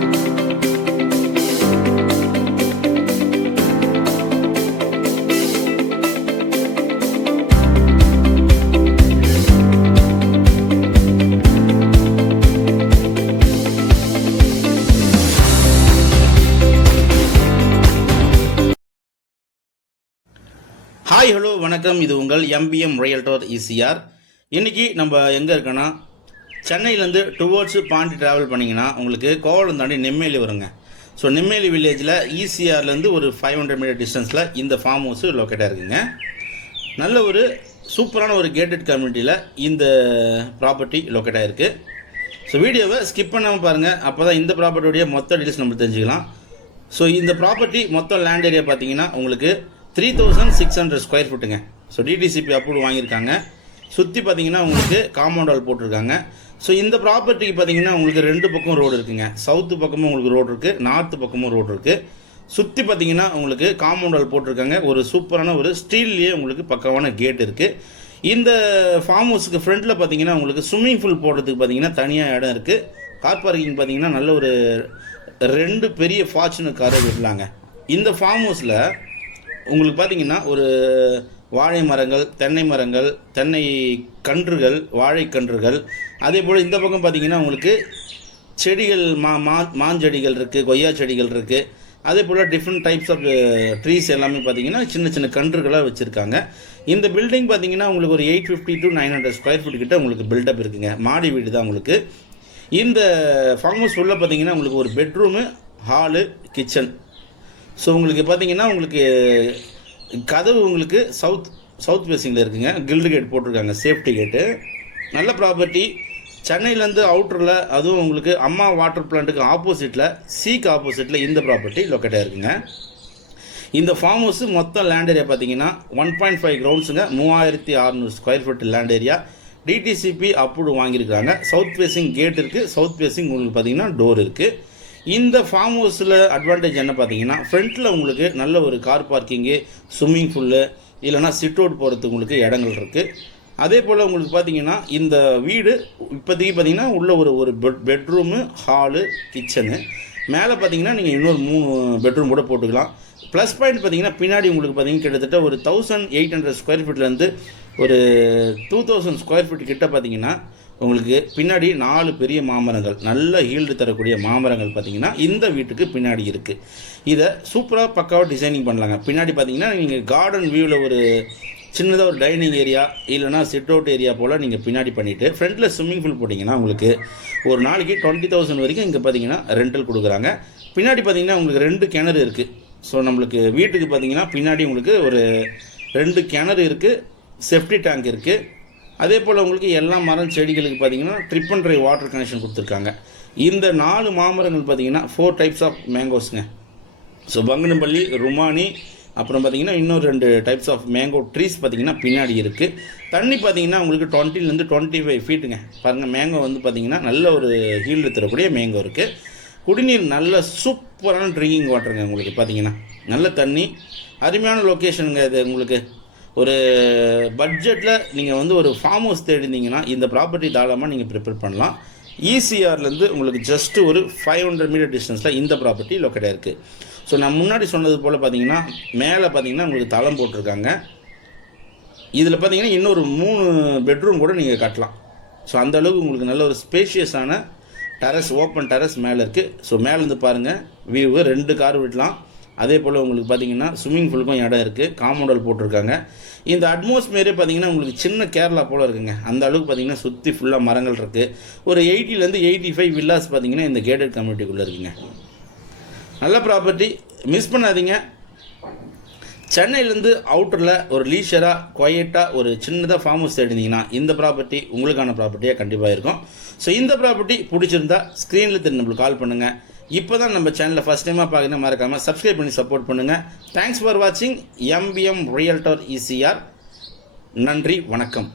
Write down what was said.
Hi hello வணக்கம். இது உங்கள் எம்பிஎம் ரியல்டர் இசிஆர். இன்றைக்கி நம்ம எங்கே இருக்கோன்னா, சென்னையிலேருந்து டுவோர்ட்ஸ் பாண்டி ட்ராவல் பண்ணிங்கன்னா உங்களுக்கு கோவளம் தாண்டி நெம்மேலி வருங்க. ஸோ நெம்மேலி வில்லேஜில் இசிஆர்லேருந்து ஒரு 500 மீட்டர் டிஸ்டன்ஸில் இந்த ஃபார்ம் ஹவுஸ் லொக்கேட்டாக இருக்குங்க. நல்ல ஒரு சூப்பரான ஒரு கேட்டட் கம்யூனிட்டியில் இந்த ப்ராப்பர்ட்டி லொக்கேட்டாக இருக்குது. ஸோ வீடியோவை ஸ்கிப் பண்ணாமல் பாருங்கள், அப்போ தான் இந்த ப்ராப்பர்ட்டியோடைய மொத்த டீட்டெயில்ஸ் நம்ம தெரிஞ்சுக்கலாம். ஸோ இந்த ப்ராப்பர்ட்டி மொத்த லேண்ட் ஏரியா பார்த்தீங்கன்னா உங்களுக்கு 3600 ஸ்கொயர் ஃபுட்டுங்க. ஸோ டிடிசிபி அப்ரூவ் வாங்கியிருக்காங்க. சுற்றி பார்த்தீங்கன்னா உங்களுக்கு காம்பவுண்ட் வால் போட்டிருக்காங்க. ஸோ இந்த ப்ராப்பர்ட்டிக்கு பார்த்தீங்கன்னா உங்களுக்கு 2 பக்கம் ரோடு இருக்குங்க. சவுத்து பக்கமும் உங்களுக்கு ரோடு இருக்குது, நார்த்து பக்கமும் ரோடு இருக்குது. சுற்றி பார்த்தீங்கன்னா உங்களுக்கு காம்பவுண்ட் வால் போட்டிருக்காங்க. ஒரு சூப்பரான ஒரு ஸ்டீல்லேயே உங்களுக்கு பக்கமான கேட் இருக்குது. இந்த ஃபார்ம் ஹவுஸுக்கு ஃப்ரண்ட்டில் பார்த்தீங்கன்னா உங்களுக்கு ஸ்விம்மிங் பூல் போடுறதுக்கு பார்த்தீங்கன்னா தனியாக இடம் இருக்குது. கார் பார்க்கிங் பார்த்தீங்கன்னா நல்ல ஒரு 2 பெரிய ஃபார்ச்சுனர் காரை விடலாங்க. இந்த ஃபார்ம் ஹவுஸில் உங்களுக்கு பார்த்தீங்கன்னா ஒரு வாழை மரங்கள், தென்னை மரங்கள், தென்னை கன்றுகள், வாழை கன்றுகள், அதே போல் இந்த பக்கம் பார்த்தீங்கன்னா உங்களுக்கு செடிகள், மாஞ்செடிகள் இருக்குது, கொய்யா செடிகள் இருக்குது. அதே போல் டிஃப்ரெண்ட் டைப்ஸ் ஆஃப் ட்ரீஸ் எல்லாமே பார்த்தீங்கன்னா சின்ன சின்ன கன்றுகளாக வச்சுருக்காங்க. இந்த பில்டிங் பார்த்தீங்கன்னா உங்களுக்கு ஒரு 850 to 900 ஸ்கொயர் ஃபீட் கிட்ட உங்களுக்கு பில்டப் இருக்குங்க. மாடி வீடு தான் உங்களுக்கு. இந்த ஃபார்ம் ஹவுஸ் உள்ள பார்த்தீங்கன்னா உங்களுக்கு ஒரு பெட்ரூமு, ஹாலு, கிச்சன். ஸோ உங்களுக்கு பார்த்தீங்கன்னா உங்களுக்கு கதவு உங்களுக்கு சவுத் ஃபேஸிங்கில் இருக்குங்க. கில்டு கேட் போட்டிருக்காங்க, சேஃப்டி கேட்டு. நல்ல ப்ராப்பர்ட்டி. சென்னையிலேருந்து அவுட்டரில், அதுவும் உங்களுக்கு அம்மா வாட்டர் பிளான்ட்டுக்கு ஆப்போசிட்டில், சீக்கு ஆப்போசிட்டில் இந்த ப்ராப்பர்ட்டி லொக்கேட்டாக இருக்குங்க. இந்த ஃபார்ம் ஹவுஸ் மொத்தம் லேண்ட் ஏரியா பார்த்தீங்கன்னா 1.5 கிரவுண்ட்ஸுங்க. 3600 square feet land area. DTCP approve வாங்கியிருக்காங்க. சவுத் ஃபேஸிங் கேட் இருக்குது. சவுத் ஃபேஸிங் உங்களுக்கு பார்த்தீங்கன்னா டோர் இருக்குது. இந்த ஃபார்ம் ஹவுஸில் அட்வான்டேஜ் என்ன பார்த்தீங்கன்னா, ஃப்ரண்ட்டில் உங்களுக்கு நல்ல ஒரு கார் பார்க்கிங்கு, ஸ்விம்மிங் பூல்லு, இல்லைனா சிட் அவுட் போகிறதுக்கு உங்களுக்கு இடங்கள் இருக்குது. அதே போல் உங்களுக்கு பார்த்தீங்கன்னா இந்த வீடு இப்போதைக்கு பார்த்தீங்கன்னா உள்ள ஒரு பெட்ரூமு, ஹாலு, கிச்சனு. மேலே பார்த்தீங்கன்னா நீங்கள் இன்னொரு 3 பெட்ரூம் கூட போட்டுக்கலாம். ப்ளஸ் பாயிண்ட் பார்த்தீங்கன்னா பின்னாடி உங்களுக்கு பார்த்தீங்கன்னா கிட்டத்தட்ட ஒரு 1800 ஸ்கொயர் ஃபீட்லேருந்து ஒரு 2000 ஸ்கொயர் ஃபீட் கிட்ட பார்த்தீங்கன்னா உங்களுக்கு பின்னாடி 4 பெரிய மாமரங்கள், நல்ல ஹீல்டு தரக்கூடிய மாமரங்கள் பார்த்தீங்கன்னா இந்த வீட்டுக்கு பின்னாடி இருக்குது. இதை சூப்பராக பக்காவாக டிசைனிங் பண்ணலாங்க. பின்னாடி பார்த்தீங்கன்னா நீங்கள் கார்டன் வியூவில் ஒரு சின்னதாக ஒரு டைனிங் ஏரியா, இல்லைனா சிட் அவுட் ஏரியா போல் நீங்கள் பின்னாடி பண்ணிவிட்டு ஃப்ரண்ட்டில் ஸ்விம்மிங் பூல் போட்டிங்கன்னா உங்களுக்கு ஒரு நாளைக்கு 20,000 வரைக்கும் இங்கே பார்த்தீங்கன்னா ரெண்டல் கொடுக்குறாங்க. பின்னாடி பார்த்தீங்கன்னா உங்களுக்கு 2 கிணறு இருக்குது. ஸோ நம்மளுக்கு வீட்டுக்கு பார்த்தீங்கன்னா பின்னாடி உங்களுக்கு ஒரு 2 கிணறு இருக்குது, சேஃப்டி டேங்க் இருக்குது. அதே போல் உங்களுக்கு எல்லா மரம் செடிகளுக்கு பார்த்தீங்கன்னா drip and dry water connection கொடுத்துருக்காங்க. இந்த 4 மாமரங்கள் பார்த்தீங்கன்னா 4 டைப்ஸ் ஆஃப் மேங்கோஸுங்க. ஸோ பங்கனப்பள்ளி, ருமானி, அப்புறம் பார்த்தீங்கன்னா இன்னொரு 2 டைப்ஸ் ஆஃப் மேங்கோ ட்ரீஸ் பார்த்தீங்கன்னா பின்னாடி இருக்குது. தண்ணி பார்த்தீங்கன்னா உங்களுக்கு 20 to 25 ஃபீட்டுங்க. பாருங்கள், மேங்கோ வந்து பார்த்தீங்கன்னா நல்ல ஒரு ஹீல்டு தரக்கூடிய மேங்கோ இருக்குது. குடிநீர் நல்ல சூப்பரான ட்ரிங்கிங் வாட்டருங்க. உங்களுக்கு பார்த்தீங்கன்னா நல்ல தண்ணி, அருமையான லொக்கேஷனுங்க. இது உங்களுக்கு ஒரு பட்ஜெட்டில் நீங்கள் வந்து ஒரு ஃபார்ம் ஹவுஸ் தேடிந்தீங்கன்னா இந்த ப்ராப்பர்ட்டி தாராளமாக நீங்கள் ப்ரிப்பேர் பண்ணலாம். இசிஆர்லேருந்து உங்களுக்கு ஜஸ்ட்டு ஒரு 500 மீட்டர் டிஸ்டன்ஸில் இந்த ப்ராப்பர்ட்டி லொக்கேட்டாக இருக்குது. ஸோ நான் முன்னாடி சொன்னது போல் பார்த்தீங்கன்னா மேலே பார்த்தீங்கன்னா உங்களுக்கு தளம் போட்டிருக்காங்க. இதில் பார்த்தீங்கன்னா இன்னொரு 3 பெட்ரூம் கூட நீங்கள் கட்டலாம். ஸோ அந்தளவுக்கு உங்களுக்கு நல்ல ஒரு ஸ்பேஷியஸான டெரஸ், ஓப்பன் டெரஸ் மேலே இருக்குது. ஸோ மேலேருந்து பாருங்கள் வியூவு, 2 கார் விடலாம். அதே போல் உங்களுக்கு பார்த்தீங்கன்னா ஸ்விம்மிங் பூலுக்கும் இடம் இருக்குது, காம்பவுண்ட் வால் போட்டிருக்காங்க. இந்த அட்மாஸ்பியரே பார்த்தீங்கன்னா உங்களுக்கு சின்ன கேரளா போல் இருக்குங்க. அந்த அளவுக்கு பார்த்தீங்கன்னா சுற்றி ஃபுல்லாக மரங்கள் இருக்குது. ஒரு 80 to 85 வில்லாஸ் பார்த்தீங்கன்னா இந்த கேட்டட் கம்யூனிட்டிக்குள்ளே இருக்குங்க. நல்ல ப்ராப்பர்ட்டி, மிஸ் பண்ணாதீங்க. சென்னையிலேருந்து அவுட்டரில் ஒரு லீஷராக, குவைட்டாக ஒரு சின்னதாக ஃபார்ம் ஹவுஸ் தேடினீங்கன்னா இந்த ப்ராப்பர்ட்டி உங்களுக்கான ப்ராப்பர்ட்டியாக கண்டிப்பாக இருக்கும். ஸோ இந்த ப்ராப்பர்ட்டி பிடிச்சிருந்தா ஸ்க்ரீனில் தெரிஞ்சு நம்மளுக்கு கால் பண்ணுங்கள். இப்போ தான் நம்ம சேனலில் ஃபஸ்ட் டைமாக பார்க்கணும், மறக்காமல் சப்ஸ்கிரைப் பண்ணி சப்போர்ட் பண்ணுங்கள். தேங்க்ஸ் ஃபார் வாட்சிங் எம்பிஎம் ரியல்டர் இசிஆர். நன்றி, வணக்கம்.